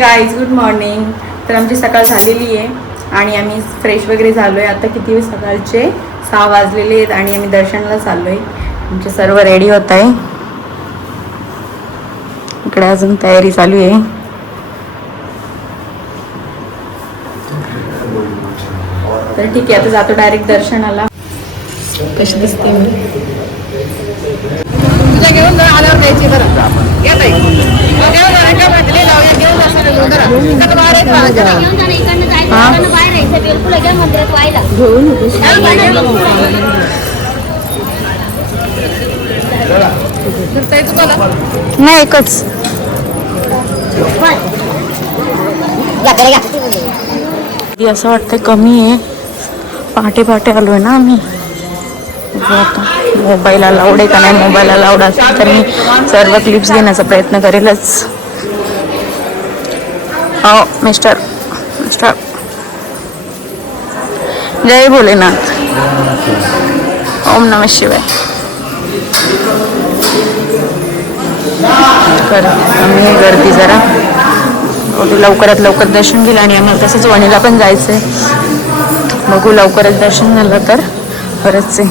Guys good morning. तर आमची सकाळ झालेली आहे आणि आम्ही फ्रेश वगैरे झालो आहे. आता किती वेळ सकाळचे 6 वाजलेले आहेत आणि आम्ही दर्शनाला चाललो आहे. आमचे सर्व रेडी होत आहे. इकडे अजून तयारी चालू आहे. तर ठीक आहे, आता जातो डायरेक्ट दर्शनाला. कशी दिसते मी तुझ्या घेऊन आल्यावर द्यायची बरं. नाही एकच असं वाटतंय कमी आहे. पहाटे पहाटे आलोय ना आम्ही. आता मोबाईल अलाउड आहे का नाही. मोबाईल अलाउड असेल तर मी सर्व क्लिप्स घेण्याचा प्रयत्न करेलच. हो मिस्टर जय भोलेनाथ. ओम नमः शिवाय. आम्ही गर्दी जरा लवकरात लवकर दर्शन घेईल आणि आम्हाला तसंच वणीला पण जायचंय. बघू लवकरच दर्शन झालं तर बरंच आहे.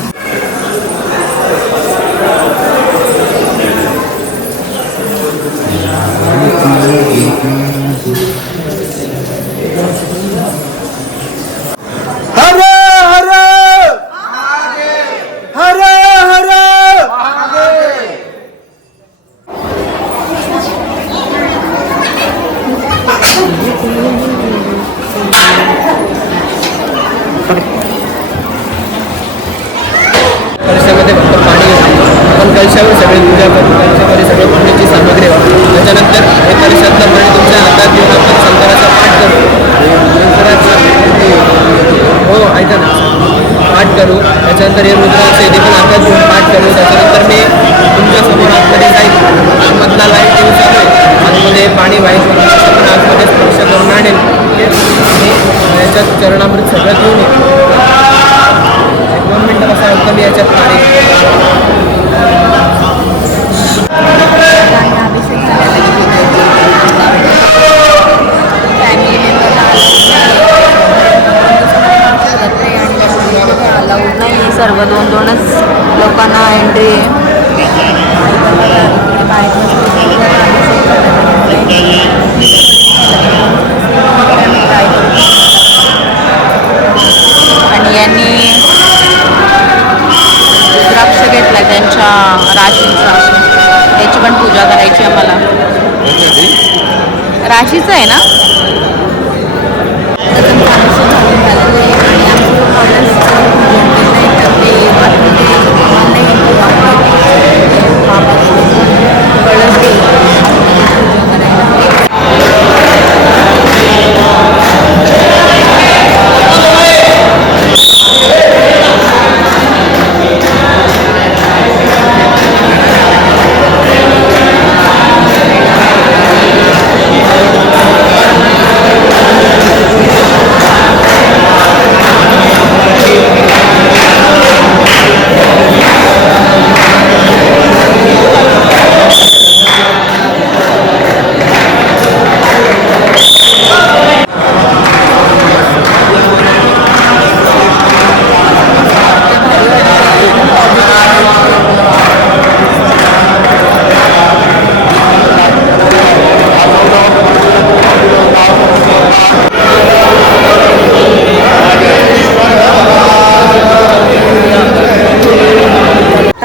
कलशामध्ये फक्त पाणी घेतो. आपण कलशावर सगळे पूजा करू. कलशामध्ये सगळे पाण्याची सामग्री वापरू. त्याच्यानंतर हे कलशातलं पाणी तुमच्या हातात घेऊन आपण शंकराचा पाठ करू. हो ऐका ना, पाठ करू. त्याच्यानंतर हे रुद्राचे ते पण हातात घेऊन पाठ करू. त्याच्यानंतर मी तुमच्यासमोर आतमध्ये जाईल. आतमधला लाईट येऊ चालू आहे. आतमध्ये पाणी व्हायचं पण आतमध्ये स्पर्श करून आणेल. आणि याच्यात चरणामृत सगळं घेऊन येईल. 2 मिनटं कसं होतं मी याच्यात पाणी अलाउड नाही. सर्व 2-2च लोकांना एंट्री आहे. आणि यांनी रुद्राक्ष घेतला त्यांच्या राशीचा. त्याची पण पूजा करायची आम्हाला. राशीचं आहे ना.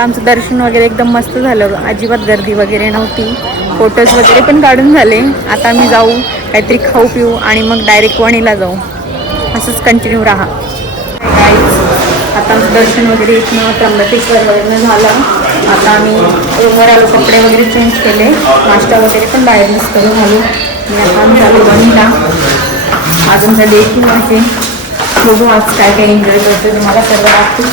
आमचं दर्शन वगैरे एकदम मस्त झालं. अजिबात गर्दी वगैरे नव्हती. फोटोज वगैरे पण काढून झाले. आता आम्ही जाऊ, काहीतरी खाऊ पिऊ आणि मग डायरेक्ट वणीला जाऊ. असंच कंटिन्यू राहा. आता आमचं दर्शन वगैरे इथनं त्र्यंबकेश्वरवरनं झालं. आता आम्ही रूमवर आलो, कपडे वगैरे चेंज केले, नाश्ता वगैरे पण बाहेरच करून आलो. आणि आता आम्ही झालो वणीला. आज आमचा डे 2 आहे. बघू आज काय काय एन्जॉय करतो तुम्हाला सर्व दाखवू.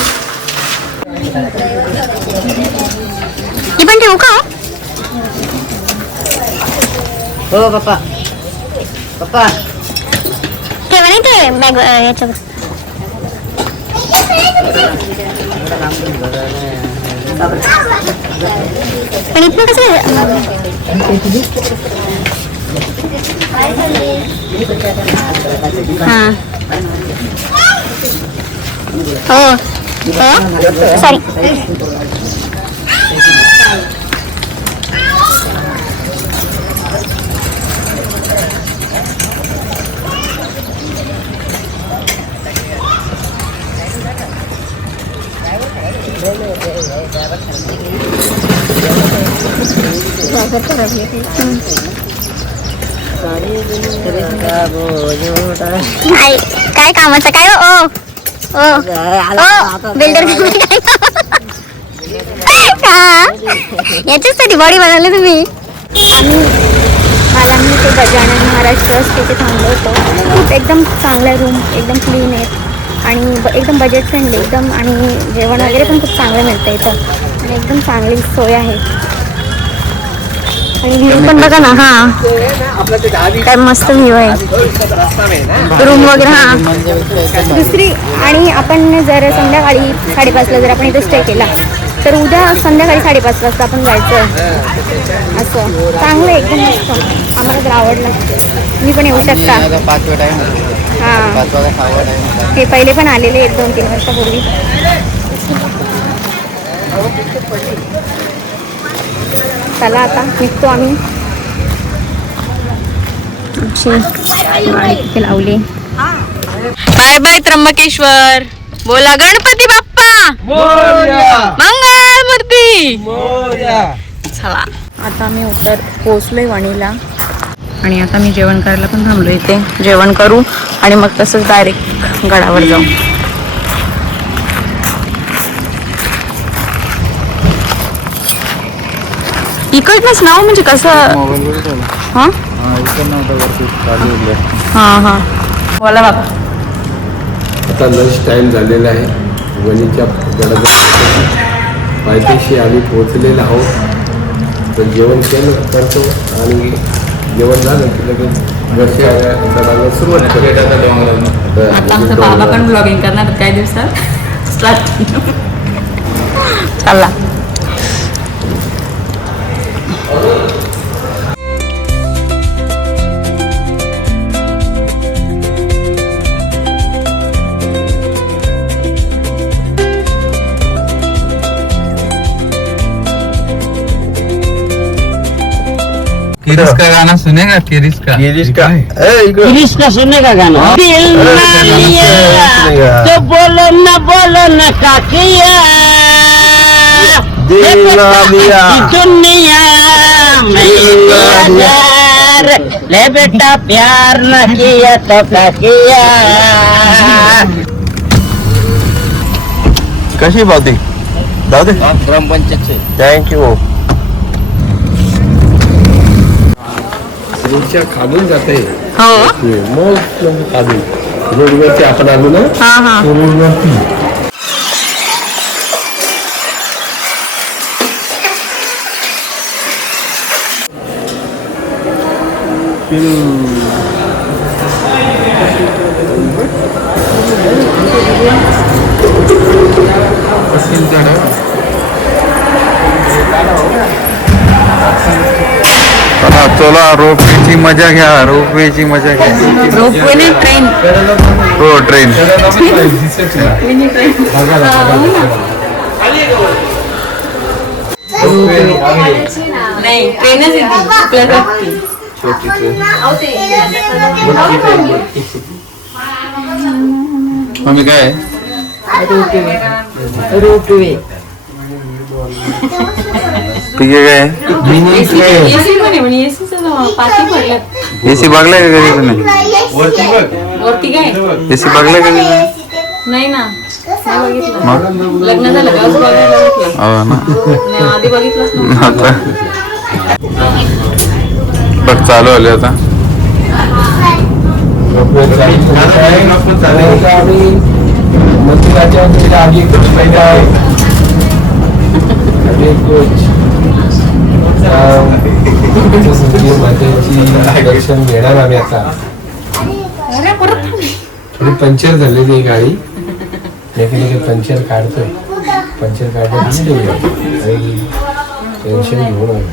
ही पण ठेवू का. हो पप्पा ठेवा नाही ते बॅग याच्यावर. पण इथं कसं हा हो सॉरी नाही काय कामाचं काय ओ बिल्डर याच्यासाठी बॉडी बनवली तुम्ही. मला मी ते गजानन महाराज ट्रस्ट तिथे थांबलो होतो. खूप एकदम चांगला रूम, एकदम क्लीन आहेत आणि एकदम बजेट फ्रेंडली एकदम, आणि जेवण वगैरे पण खूप चांगलं मिळतं इथं आणि एकदम चांगली सोय आहे. आणि व्ह्यू पण बघा ना. हा काय मस्त व्ह्यू आहे रूम वगैरे. हा दुसरी, आणि आपण जर संध्याकाळी 5:30ला जर आपण इथे स्टे केला तर उद्या संध्याकाळी 5:30 वाजता आपण जायचं. असं चांगलं एकदम मस्त. आम्हाला तर आवडलं. मी पण येऊ शकता. हां हे पहिले पण आलेले 1-2-3 वर्षापूर्वी. चला आता निघतो आम्ही. गाडी तिथे लावली. Bye bye Trimbakeshwar. बोला गणपती बाप्पा मंगळमूर्ती. चला आता मी पोचलोय वणीला आणि आता मी जेवण करायला पण थांबलो इथे. जेवण करू आणि मग तसंच डायरेक्ट गडावर जाऊ. इकडनंच नाव म्हणजे कसं. हां हां हां बोला बाबा. आता लंच टाईम झालेला आहे. वणीच्या गडाजवळ पायथ्याशी आम्ही पोहोचलेलो आहोत. तर जेवण करतो आणि जेवण झालं की लगेच घरच्या गडाला सुरुवात करतो. आता आमचा बाबा पण ब्लॉगिंग करणार काही दिवसात स्टार्ट. चला किरिस का गाना सुनेगा? किरिस का गिरीश का सुनने का गाना. दिल ना लिया तो बोलो ना काकिया. दिल ना लिया दुनिया में ले बेटा प्यार न किया तो क्या किया. कशी बावती जाऊ दे. ग्रामपंचायत थँक्यू. रोडच्या खालून जाते. हो मग खाली रोडवरती आपण आलो ना. हां हां रोडवरती चला रोपवेची मजा घ्या. रोपवेची मजा घ्या. Ropeway train. हो ट्रेन. नाही ट्रेनच येते आपल्यासाठी. मम्मी काय रोपवे ठीक आहे. काय एसी बघलाय का कधी तुम्ही? वरती काय एसी बघलाय कधी तुम्ही? नाही ना. नाही बघितलं. मग लग्न झालं का बघितलं. हो ना. नाही आधी बघितलंच नव्हतं. आता बघ चालू आले आता. आम्ही मंदिराच्या आधी पहिला मातेची दर्शन घेणार आम्ही आता. थोडी पंक्चर झालेली आहे गाडी. लेकिन पंक्चर काढतोय. पंक्चर काढण्याची टेन्शन घेऊ नये.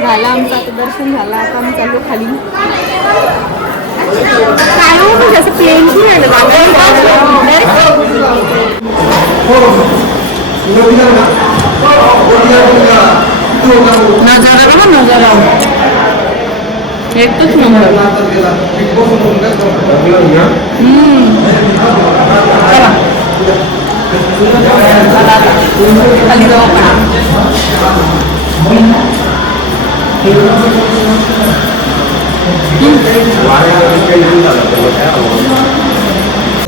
झालं आमचं आता दर्शन झालं. आता आम्ही चाललो खाली. असं प्लेन नजारा बघा नजारा एकच नंबर. खाली जाऊ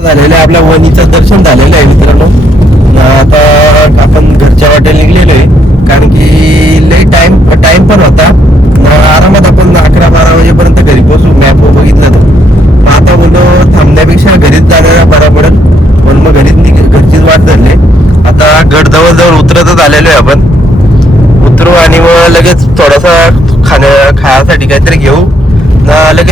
झालेलं आहे. आपल्या वणीचं दर्शन झालेलं आहे मित्रांनो. आता आपण घरच्या वाटेला निघलेलो आहे कारण की लई टाइम पण होता. आरामात आपण 11-12 वाजेपर्यंत घरी पोहोचू. मॅप बघितलं तर आता बोललो थांबण्यापेक्षा घरीच जाण्याला बरा पडेल म्हणून मग घरचीच वाट धरली. आता गड जवळ उतरतच आलेलो आहे. आपण उतरू आणि मग लगेच थोडासा खाण्यासाठी काहीतरी घेऊ. लगेच